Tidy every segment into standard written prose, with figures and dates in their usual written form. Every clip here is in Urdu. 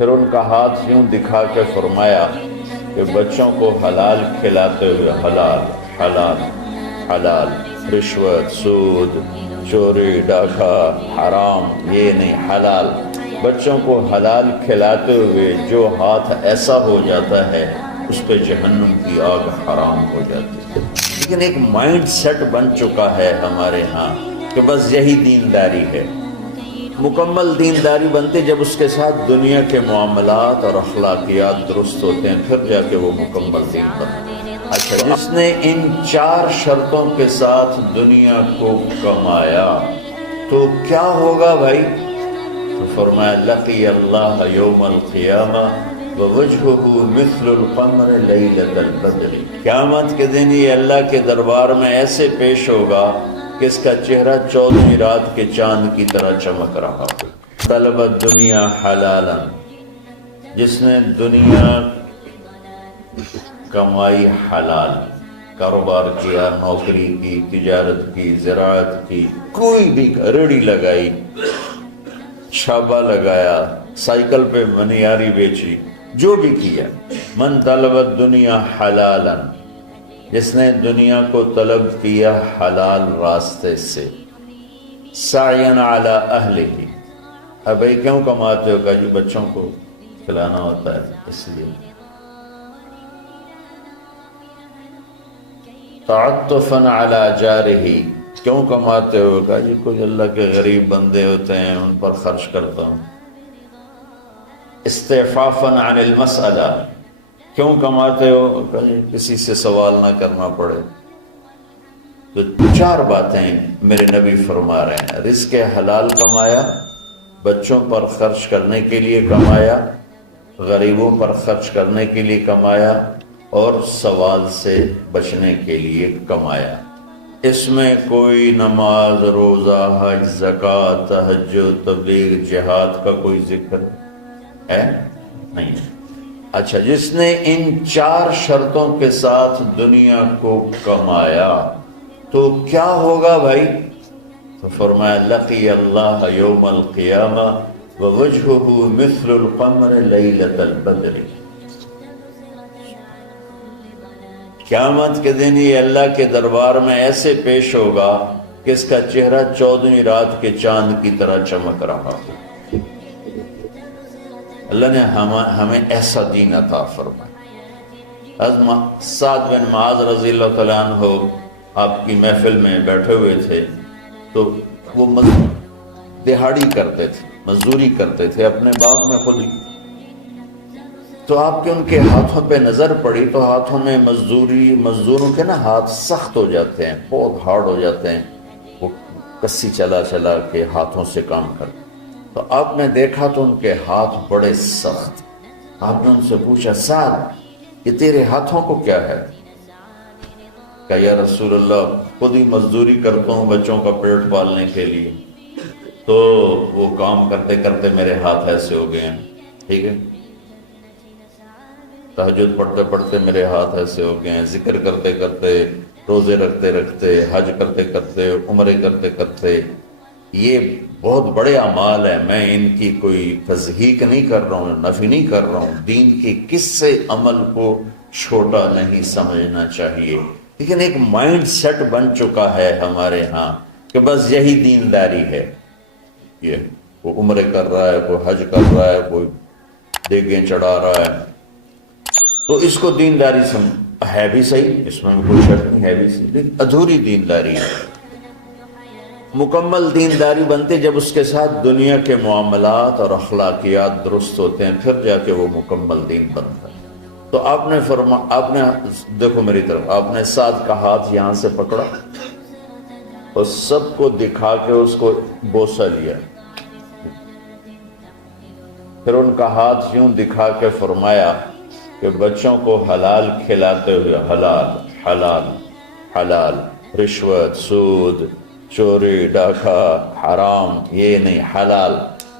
پھر ان کا ہاتھ یوں دکھا کے فرمایا کہ بچوں کو حلال کھلاتے ہوئے حلال حلال حلال، رشوت، سود، چوری، ڈاکہ، حرام یہ نہیں، حلال۔ بچوں کو حلال کھلاتے ہوئے جو ہاتھ ایسا ہو جاتا ہے اس پہ جہنم کی آگ حرام ہو جاتی ہے۔ لیکن ایک مائنڈ سیٹ بن چکا ہے ہمارے ہاں کہ بس یہی دینداری ہے۔ مکمل دینداری بنتی جب اس کے ساتھ دنیا کے معاملات اور اخلاقیات درست ہوتے ہیں، پھر جا کے وہ مکمل دین بنتا ہے۔ اچھا، جس نے ان 4 شرطوں کے ساتھ دنیا کو کمایا تو کیا ہوگا بھائی؟ تو فرمایا لقی اللہ یوم القیامہ ووجہہ مثل القمر لیلۃ البدر، قیامت کے دن یہ اللہ کے دربار میں ایسے پیش ہوگا کہ اس کا چہرہ 14ویں رات کے چاند کی طرح چمک رہا ہو۔ طلب الدنیا حلالا، جس نے دنیا کمائی حلال، کاروبار کیا، نوکری کی، تجارت کی، زراعت کی، کوئی بھی ریڑھی لگائی، چھابا لگایا، سائیکل پہ منیاری بیچی، جو بھی کیا، من طلب الدنیا حلالا، جس نے دنیا کو طلب کیا حلال راستے سے، سعین علی اہلہ، اب بھائی کیوں کماتے ہو؟ کہ جی بچوں کو کھلانا ہوتا ہے اس لیے۔ تعطفا علی جارہ، کیوں کماتے ہو؟ کہ جی کچھ اللہ کے غریب بندے ہوتے ہیں ان پر خرچ کرتا ہوں۔ استعفافا عن المسئلہ، کیوں کماتے ہو؟ کہ جی کسی سے سوال نہ کرنا پڑے۔ تو 4 باتیں میرے نبی فرما رہے ہیں، رزق حلال کمایا، بچوں پر خرچ کرنے کے لیے کمایا، غریبوں پر خرچ کرنے کے لیے کمایا، اور سوال سے بچنے کے لیے کمایا۔ اس میں کوئی نماز، روزہ، حج، زکوٰۃ، تہجد، تبلیغ، جہاد کا کوئی ذکر ہے نہیں۔ اچھا، جس نے ان 4 شرطوں کے ساتھ دنیا کو کمایا تو کیا ہوگا بھائی؟ تو فرمایا لقی اللہ یوم القیامہ ووجہہ مثل القمر لیلۃ البدر، قیامت کے دن یہ اللہ کے دربار میں ایسے پیش ہوگا کہ اس کا چہرہ 14ویں رات کے چاند کی طرح چمک رہا ہو۔ اللہ نے ہمیں ایسا دین عطا فرمایا۔ حضرت سعد بن معاذ رضی اللہ تعالیٰ عنہ آپ کی محفل میں بیٹھے ہوئے تھے، تو وہ دہاڑی کرتے تھے، مزدوری کرتے تھے اپنے باغ میں خود ہی۔ تو آپ کے ان کے ہاتھوں پہ نظر پڑی تو ہاتھوں میں مزدوروں کے نا ہاتھ سخت ہو جاتے ہیں، بہت ہارڈ ہو جاتے ہیں، وہ کسی چلا چلا کے ہاتھوں سے کام کرتے۔ تو آپ نے دیکھا تو ان کے ہاتھ بڑے سخت۔ آپ نے ان سے پوچھا سعد یہ تیرے ہاتھوں کو کیا ہے؟ کہ یا رسول اللہ خود ہی مزدوری کرتا ہوں بچوں کا پیٹ پالنے کے لیے، تو وہ کام کرتے کرتے میرے ہاتھ ایسے ہو گئے ہیں، ٹھیک ہے، تہجد پڑھتے پڑھتے میرے ہاتھ ایسے ہو گئے ہیں، ذکر کرتے کرتے، روزے رکھتے رکھتے، حج کرتے کرتے، عمرے کرتے کرتے، یہ بہت بڑے اعمال ہیں، میں ان کی کوئی تضحیق نہیں کر رہا ہوں، نفی نہیں کر رہا ہوں، دین کے کسی عمل کو چھوٹا نہیں سمجھنا چاہیے، لیکن ایک مائنڈ سیٹ بن چکا ہے ہمارے ہاں کہ بس یہی دینداری ہے۔ یہ کوئی عمرے کر رہا ہے، کوئی حج کر رہا ہے، کوئی دیگیں چڑھا رہا ہے، تو اس کو دینداری ہے بھی صحیح، اس میں کوئی شک نہیں، ہے بھی صحیح، لیکن ادھوری دینداری ہے۔ مکمل دینداری بنتی جب اس کے ساتھ دنیا کے معاملات اور اخلاقیات درست ہوتے ہیں، پھر جا کے وہ مکمل دین بنتا ہے۔ تو آپ نے دیکھو میری طرف، آپ نے سعد کا ہاتھ یہاں سے پکڑا اور سب کو دکھا کے اس کو بوسہ لیا، پھر ان کا ہاتھ یوں دکھا کے فرمایا کہ بچوں کو حلال کھلاتے ہوئے حلال حلال حلال، رشوت، سود، چوری، ڈاکہ، حرام یہ نہیں، حلال۔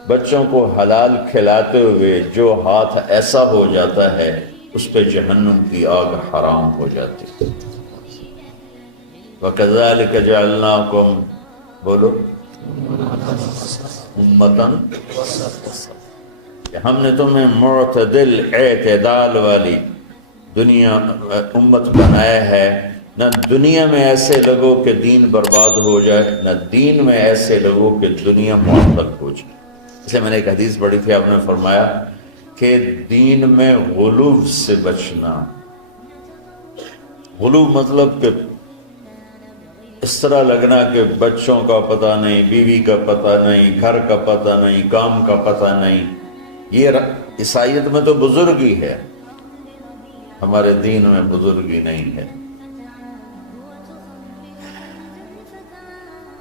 بچوں کو حلال کھلاتے ہوئے جو ہاتھ ایسا ہو جاتا ہے اس پہ جہنم کی آگ حرام ہو جاتی۔ وَكَذَلِكَ جَعَلْنَاكُمْ، بولو، أُمَّةً، کہ ہم نے تمہیں معتدل اعتدال والی دنیا امت بنایا ہے، نہ دنیا میں ایسے لوگوں کہ دین برباد ہو جائے، نہ دین میں ایسے لوگوں کہ دنیا معطل ہو جائے۔ اس لیے میں نے ایک حدیث پڑھی تھی، آپ نے فرمایا کہ دین میں غلو سے بچنا۔ غلو مطلب کہ اس طرح لگنا کہ بچوں کا پتہ نہیں، بیوی کا پتہ نہیں، گھر کا پتہ نہیں، کام کا پتہ نہیں۔ یہ عیسائیت میں تو بزرگی ہے، ہمارے دین میں بزرگی نہیں ہے۔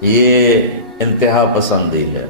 یہ انتہا پسندی ہے۔